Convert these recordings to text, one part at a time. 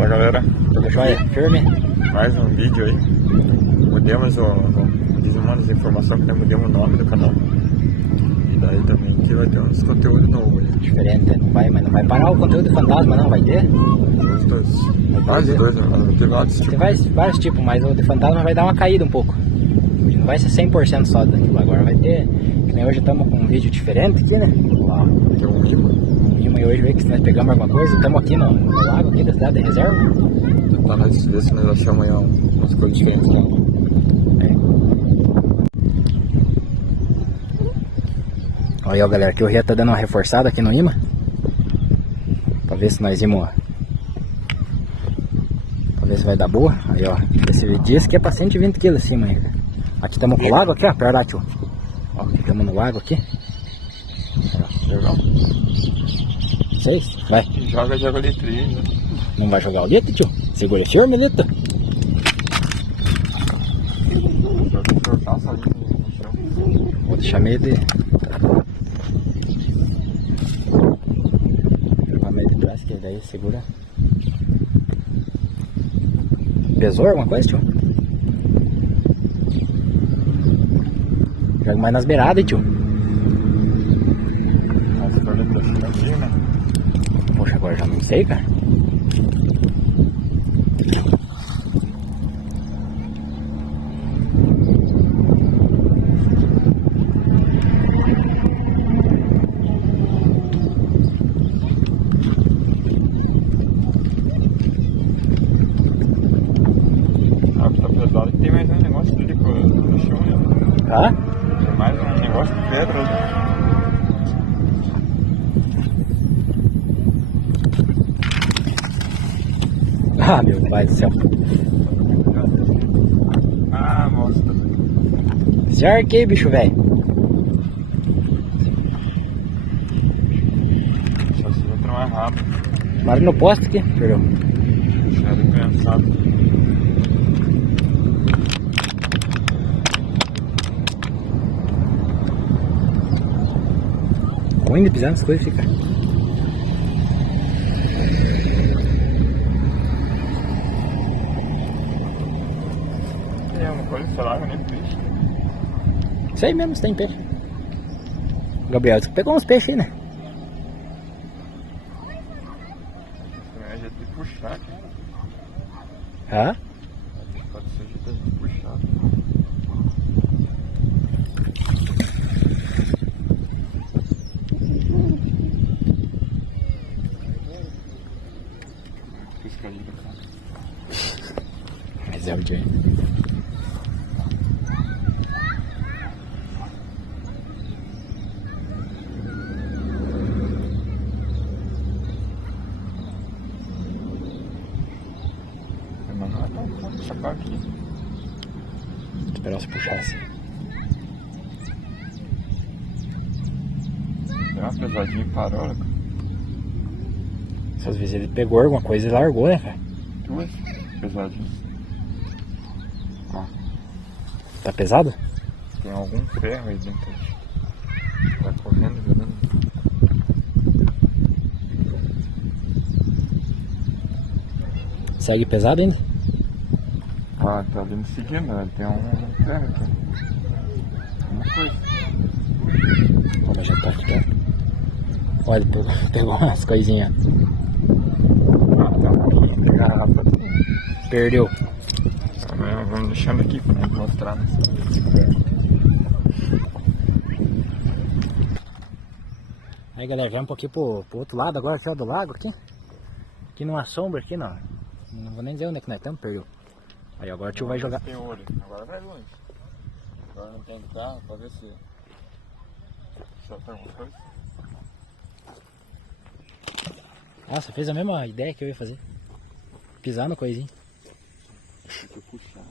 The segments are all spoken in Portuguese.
Fala galera, Tudo jóia? Firme? mais um vídeo aí. Mudamos dizimando as informações que nós mudamos o nome do canal. E daí também que vai ter uns conteúdos novos aí. Diferente, mas não vai parar o conteúdo de fantasma não, vai ter? Os dois, quase dois, vai ter vários Tem tipos. vários tipos, mas o de fantasma vai dar uma caída um pouco. Não vai ser 100% só daquilo, agora vai ter, que nem hoje estamos com um vídeo diferente aqui, né? Lá, Tem um imã. e hoje vê que se nós pegamos alguma coisa, estamos aqui no lago aqui da cidade de reserva. Tentar nós ver se nós achamos amanhã umas coisas diferentes lá. Olha aí, ó, galera, que o Ria tá dando uma reforçada aqui no imã. Pra ver se nós íamos. Pra ver se vai dar boa. Aí, ó, esse diz que é pra 120 kg acima aí. Aqui estamos com o lago aqui, ó, perto lá, tio. Ó, estamos no lago aqui. Legal. 6, vai. Joga letrinha ainda. Não vai jogar o litro, tio? Segura firme, litro. Joga cortar essa linha no chão. Vou deixar meio de... Jogar meio de trás, que daí segura. Pesou alguma coisa, tio? Joga mais nas beiradas, tio. Nossa, foi pra cima aqui, né? Poxa, agora já não sei, cara. Tá pesado. Tem mais um negócio ali no chão, né? Tá? Tem mais um negócio de pedra ali. Ah, meu pai do céu. Ah, mostra. Já arquei, bicho, velho. Só se entra mais rápido. Para no poste aqui, perdão. Já era pensado. Ruim de pisar nas coisas, fica. É uma coisa, sei lá, eu nem peixe. Isso aí mesmo, se tem peixe. Gabriel disse que pegou uns peixes aí, né? É jeito de puxar aqui. Ah? Pode ser jeito de puxar. Piscadinha, cara. Mas é o dia. Sacar aqui. Vou esperar você puxar assim. Deu uma pesadinha e parou, né? Às vezes ele pegou alguma coisa e largou, né, cara? Duas pesadinhas. Ó, Tá pesado? tem algum ferro aí dentro. Tá correndo, jogando. Segue pesado ainda? Ah, tá ali me seguindo, né? Tem um ferro aqui. Uma coisa. Ó, mas já tá aqui perto. Olha, pegou umas coisinhas. Ah, tá aqui, tem garrafa. Perdeu. Amanhã vamos deixando aqui pra mostrar, né? Aí, galera, vamos um pouquinho pro outro lado agora, aqui ó, do lago, aqui. Aqui numa sombra, aqui não. Não vou nem dizer onde é que nós estamos, perdeu. Aí agora o tio vai jogar. Tem olho, agora vai longe. Agora não tem carro pra ver se tem alguma coisa. Nossa, fez a mesma ideia que eu ia fazer. Pisar no coisinho. Tem que puxar.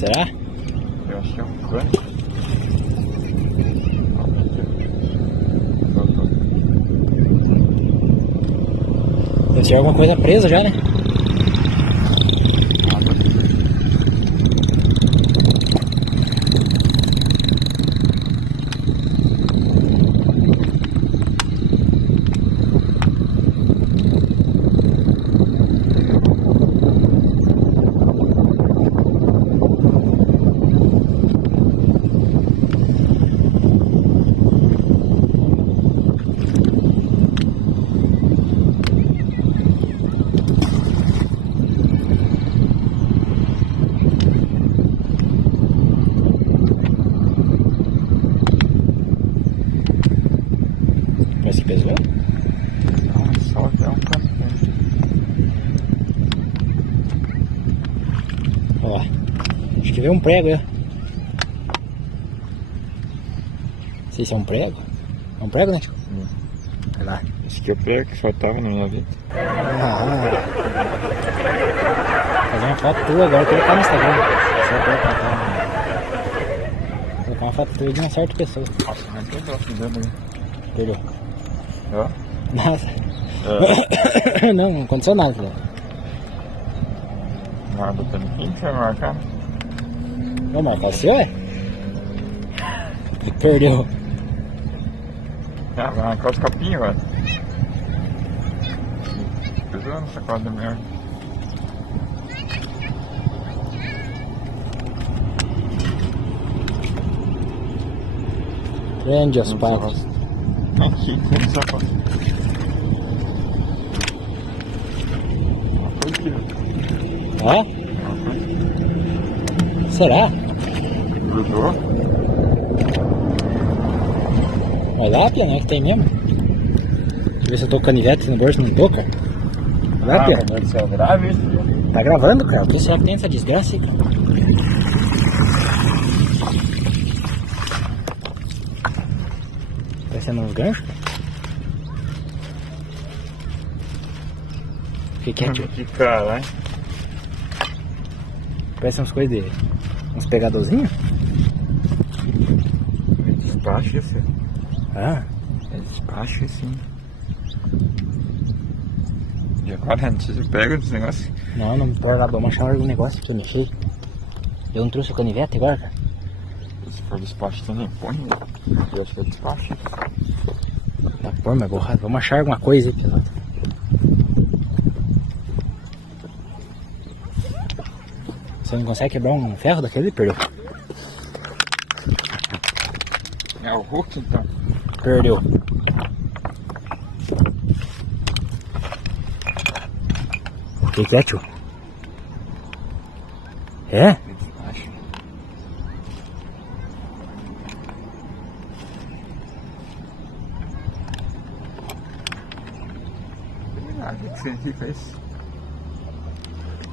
Será? Eu acho que é um cano. Deve ser alguma coisa presa já, né? Parece que pesou? Não, só é um cano. Olha lá. Acho que veio um prego aí. Não sei se é um prego. É um prego, né, tio? Olha lá. Esse aqui é o prego que faltava na minha vida. Fazer uma foto tua agora, colocar no Instagram. Só pra colocar. Colocar uma foto tua de uma certa pessoa. Nossa, mas que troço dentro aí. Perdeu. Ó. Nossa. É. Não aconteceu nada, filho. Nada, tem quem que vai marcar? Vamos marcar o seu, é? Perdeu. Ah, vai marcar os capinhos, velho. Pesou nessa corda da merda. Prende as patas. Aqui, tem sapato. Uma coisa aqui. Ó? Será? Grudou? Olha lá, Pia, não é que tem mesmo? Deixa eu ver se eu tô com canivete no bolso, não tô, cara. Olha lá, Pia. Deve ser grave isso. Tá gravando, cara? O que será que tem essa desgraça aí, cara? Parecendo uns ganchos, cara. O que é, tio? Que caralho. Parece umas coisas de... uns pegadorzinhos? Despacho esse. Ah, É despacho assim. E agora você pega esse negócio. não pode lá, vamos achar algum negócio pra eu mexer. Eu não trouxe o canivete agora, cara. Se for despacho, você nem põe. Eu acho que é despacho. Tá pô, mas borrado. Vamos achar alguma coisa aí, Pia. Você não consegue quebrar um ferro daquele, perdeu? É o Hulk então. Perdeu. O que é, tio? É? Despacho. Ah, o que significa isso?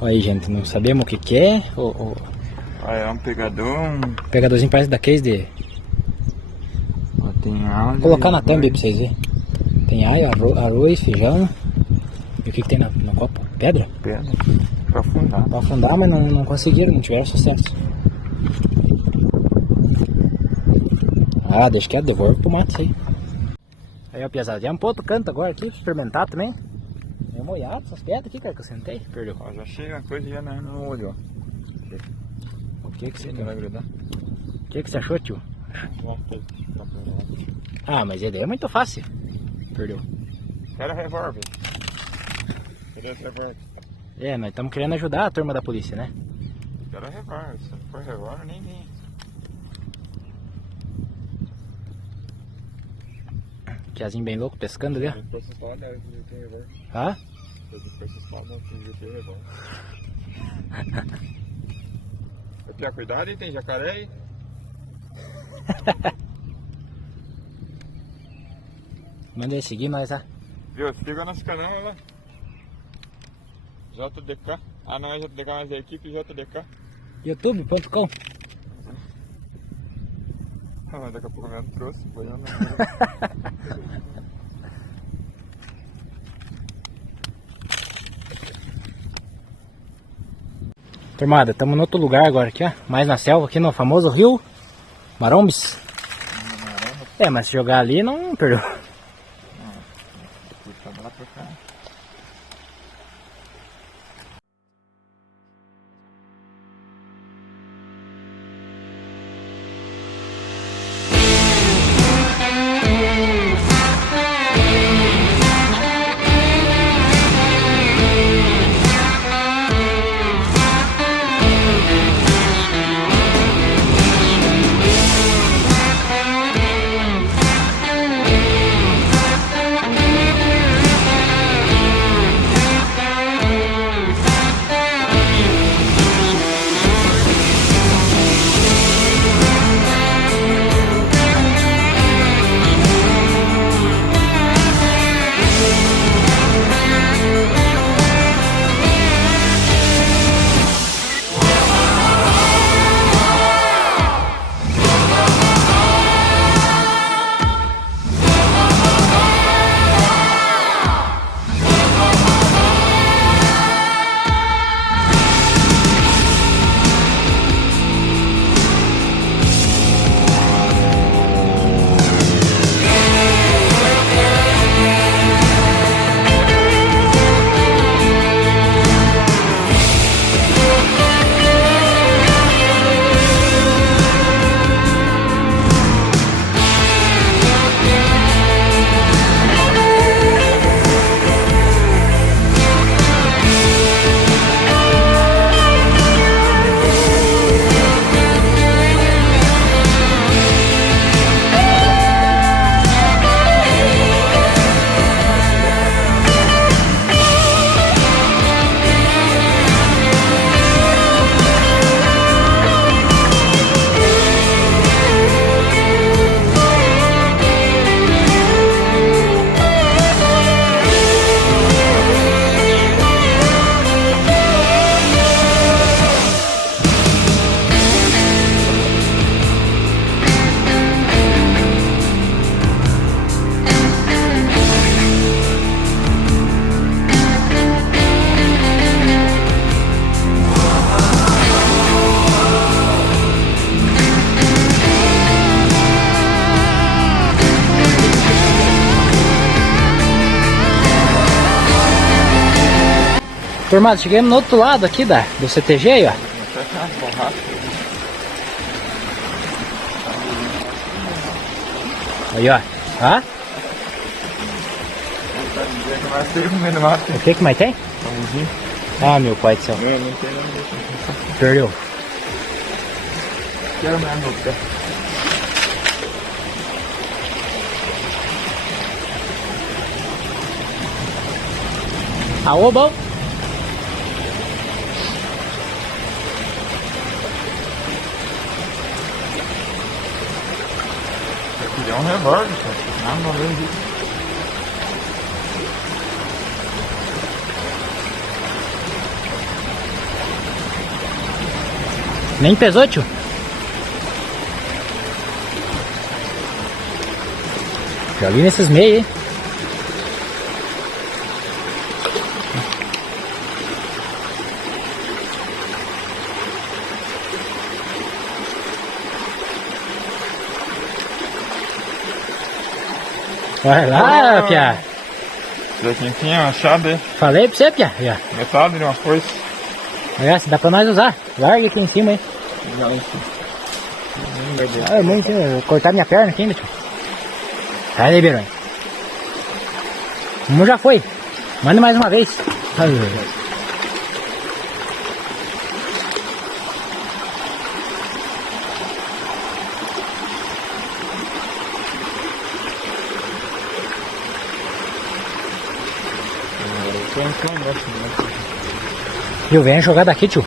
Olha aí, gente, não sabemos o que é. Ah, é um pegador, O pegadorzinho parece daqueles de... Ó, tem alho. Vou colocar na thumb aí pra vocês verem. Tem alho, arroz, feijão. E o que tem no copo? Pedra? Pedra. Pra afundar. Pra afundar, mas não conseguiram, não tiveram sucesso. Ah, deixa que devolve pro mato isso aí. Aí, ó, piazada, viemos pro outro canto agora aqui, experimentar também. Meio molhado essas pedras aqui, cara, que eu sentei. Perdeu. Ó, já chega uma coisa já no olho, ó. O que você Não vai grudar? O que você achou, tio? Ah, mas ele é muito fácil. Perdeu. Quero revólver. Quero revólver. É, nós estamos querendo ajudar a turma da polícia, né? Quero revólver. Se não for revólver, nem vem. Tiazinho bem louco pescando ali, ó. Depois vocês falam, deve ter revólver. Ah? Depois vocês falam, que ter revólver. Pia, cuidado, hein? Tem jacaré aí. Manda aí seguir nós, ah. Viu? Siga nosso canal, olha lá. JDK. Ah, não é JDK, mas é a equipe JDK. youtube.com. Ah, mas daqui a pouco eu trouxe. Boiando. Turmada, estamos em outro lugar agora aqui, ó. Mais na selva, aqui no famoso rio Marombes. É, mas se jogar ali não perdeu. Turma, chegamos no outro lado aqui do CTG aí, ó. Aí, ó. Hã? O que mais tem? Ah, meu pai do céu. Não tem nada. Perdeu. Quero mais roupa. Aô, bom? É um revólver, cara. Nada a ver disso. Nem pesou, tio? Já vi nesses meios, hein? Vai lá, Pia. Já tinha achado aí. Falei pra você, Pia. Metade de uma coisa. Olha, se dá pra nós usar. Larga aqui em cima aí. Não, isso. Ah, eu vou cortar minha perna aqui ainda, tio. Sai daí, Beirão. Um já foi. Manda mais uma vez. Viu, vem jogar daqui, tio.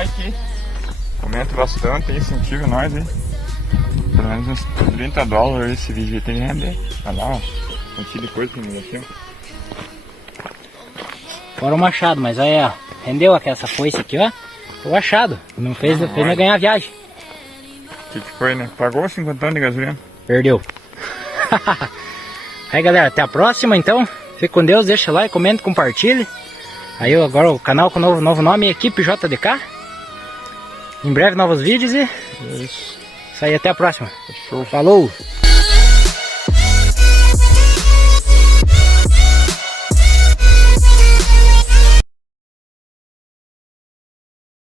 like, comenta bastante, incentiva nós, hein? Pelo menos uns $30 esse vídeo tem que render. Olha lá, ó. Contigo depois comigo aqui, ó. Fora o machado, mas aí, ó. Rendeu essa foice aqui, ó. O achado. Não fez, fez nós ganhar a viagem. Que foi, né? Pagou 50 anos de gasolina. Perdeu. Aí, galera, até a próxima, então. Fique com Deus, deixa like, comenta, compartilhe. Aí agora o canal com o novo nome, Equipe JDK. Em breve novos vídeos e isso aí, até a próxima. Show. Falou!